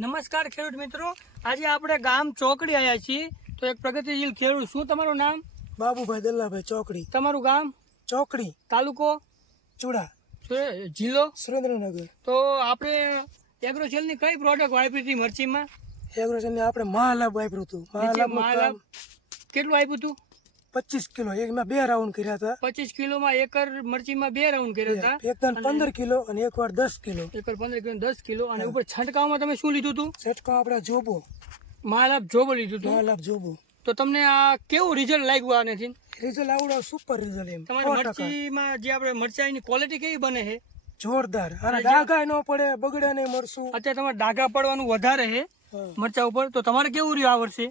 નમસ્કાર ખેડૂત મિત્રો. આજે આપણે ગામ ચોકડી આવ્યા છીએ. તો એક પ્રગતિશીલ ખેડૂત શું તમારું નામ? બાબુભાઈ દલ્લાભાઈ ચોકડી. તમારું ગામ? ચોકડી. તાલુકો? ચૂડા. જિલ્લો? સુરેન્દ્રનગર. તો આપણે એગ્રોસેલની કઈ પ્રોડક્ટ વાપરી હતી મરચીમાં? એગ્રોસેલની આપણે મહાલાભ વાપર્યું હતું. મહાલાભ કેટલું આપ્યું હતું? પચીસ કિલો. એકમાં બે રાઉન્ડ કર્યા હતા. પચીસ કિલોમાં એકર મરચીમાં બે રાઉન્ડ કર્યા હતા. એકદમ પંદર કિલો અને એક વાર દસ કિલો. એકર પંદર કિલો દસ કિલો. અને ઉપર છંટકાવમાં તમે શું લીધું હતું? છંટકાવ આપણે જોબો. મહાલાભ જોબો લીધું હતું? મહાલાભ જોબો. તો તમને આ કેવું રિઝલ્ટ લાગ્યું આનેથી રિઝલ્ટ આવડો સુપર રિઝલ્ટ એમ. તમારી મરચીમાં જે આપણે મરચાઈની ક્વોલિટી કેવી બને છે? જોરદાર. અને ડાઘા ન પડે બગડે નહીં મળશું અત્યારે તમારે ડાઘા પડવાનું વધારે છે મરચા ઉપર. તો તમારે કેવું રહ્યું આ વર્ષે?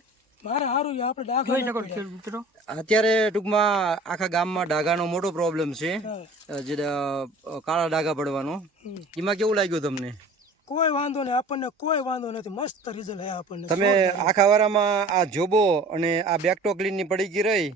મારે સારું આપણે ડાઘા જોઈ શકો છો મિત્રો. અત્યારે ટૂંકમાં આખા ગામમાં ડાઘાનો મોટો પ્રોબ્લેમ છે. જે કાળા ડાઘા પડવાનો. એમાં કેવું લાગ્યું તમને? કોઈ વાંધો નહીં આપણને કોઈ વાંધો નથી. મસ્ત રિઝલ્ટ હે આપણને. તમે આખા વારામાં આ જોબો અને આ બેકટો પડી ગઈ રહી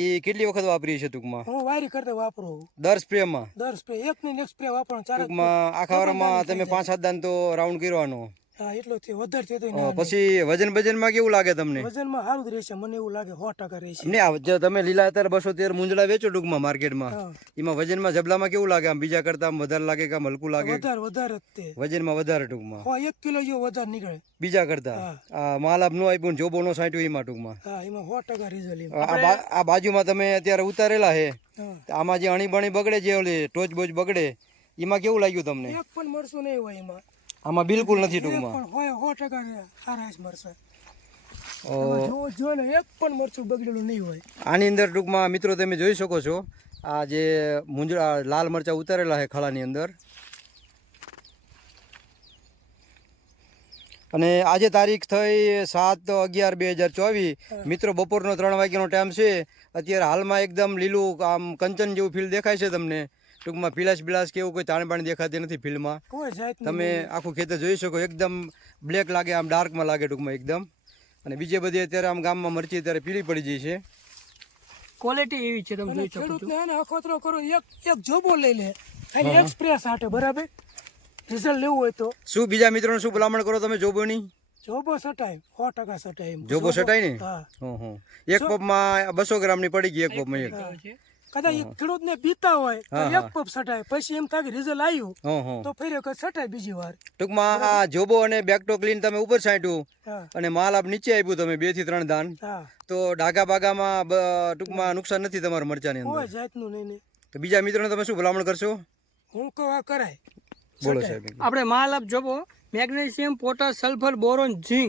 એ કેટલી વખત વાપરી છે ટૂંકમાં? હું વાયરી કરતા વાપરું દર સ્પ્રેમાં? દર સ્પ્રે. એક ની એક સ્પ્રે વાપરો ચાર ટૂંકમાં આખા વારામાં તમે પાંચ સાત દાન તો રાઉન્ડ કરવાનો હા એટલો થી વધારે થયો પછી વજન બજનમાં કેવું લાગે તમને? વજનમાં સારું જ રહેશે. મને એવું લાગે સો ટકા રહેશે. ને જે તમે લીલા અત્યારે બસો તેર મુંજડા વેચો ટૂંકમાં માર્કેટમાં એમાં વજનમાં જબલામાં કેવું લાગે? આમ બીજા કરતા વધારે લાગે કે આમ હલકું લાગે? વધારે વધારે જ વજનમાં વધારે ટૂંકમાં? હો એક કિલો જેવો વધારે નીકળે. બીજા કરતા? આ માલ નો આપ્યું ને જોબો નો સાંટ્યું એમાં ટૂંકમાં? હા એમાં સો ટકા રિઝલ્ટ આ બાજુ આ બાજુમાં તમે અત્યારે ઉતારેલા હે? આમાં જે અણી બણી બગડે જે ઓલી ટોચ બોચ બગડે એમાં કેવું લાગ્યું તમને? એક પણ મળશું નહીં હોય એમાં. આમાં બિલકુલ નથી ટૂંકમાં. હોય સો ટકા સારા જ મળશે અ, જો જો ને એક પણ મરચું બગડેલું નહીં હોય. આની અંદર ટૂંકમાં મિત્રો તમે જોઈ શકો છો આ જે મુંજરા લાલ મરચા ઉતારેલા છે ખળાની અંદર. અને આજે તારીખ થઈ સાત અગિયાર બે હજાર ચોવીસ. મિત્રો બપોરનો ત્રણ વાગ્યાનો ટાઈમ છે. અત્યારે હાલમાં એકદમ લીલું આમ કંચન જેવું ફીલ દેખાય છે તમને. ટૂંકમાં પીલાશ બિલાશ કે એવું કોઈ તાણ દેખાતી નથી ફિલ્ડમાં. તમે આખું ખેતર જોઈ શકો એકદમ બ્લેક લાગે આમ ડાર્કમાં લાગે ટૂંકમાં એકદમ. અને બીજે બધી અત્યારે આમ ગામમાં મરચી અત્યારે પીળી પડી જાય છે. ક્વોલિટી એવી છે તમે જોઈ શકો છો. એને અખોતરો કરો એક એક જોબો લઈ લે. ખાલી એક સ્પ્રે સાટે બરાબર? રિઝલ્ટ લેવું હોય તો. શું બીજા મિત્રોને શું ભલામણ કરો તમે જોબોની? જોબો સટાય સો ટકા સટાય જોબો સટાય ને? હા. એક પપમાં બસો ગ્રામની પડી ગઈ એક પપમાં એક. છે. કદાચ ખેડૂતને પીતા હોય તો એક પપ સટાય. પછી એમ થાય કે રિઝલ્ટ આવ્યું. તો ફરી વખત સટાય બીજી વાર. ટૂંકમાં આ જોબો અને બેકટો ક્લીન તમે ઉપર છાંટ્યું અને માલ આપ નીચે આપ્યું તમે બેથી ત્રણ દાન. તો ડાગા બાગામાં ટૂંકમાં નુકસાન નથી તમારા મરચાની અંદર? કોઈ જાતનું નહીં તો બીજા મિત્રોને તમે શું ભલામણ કરશો? હું કહું આ કરાય. બોલો સાહેબ. આપણે મહાલાભ જોબો magnesium potash sulphur boron zinc.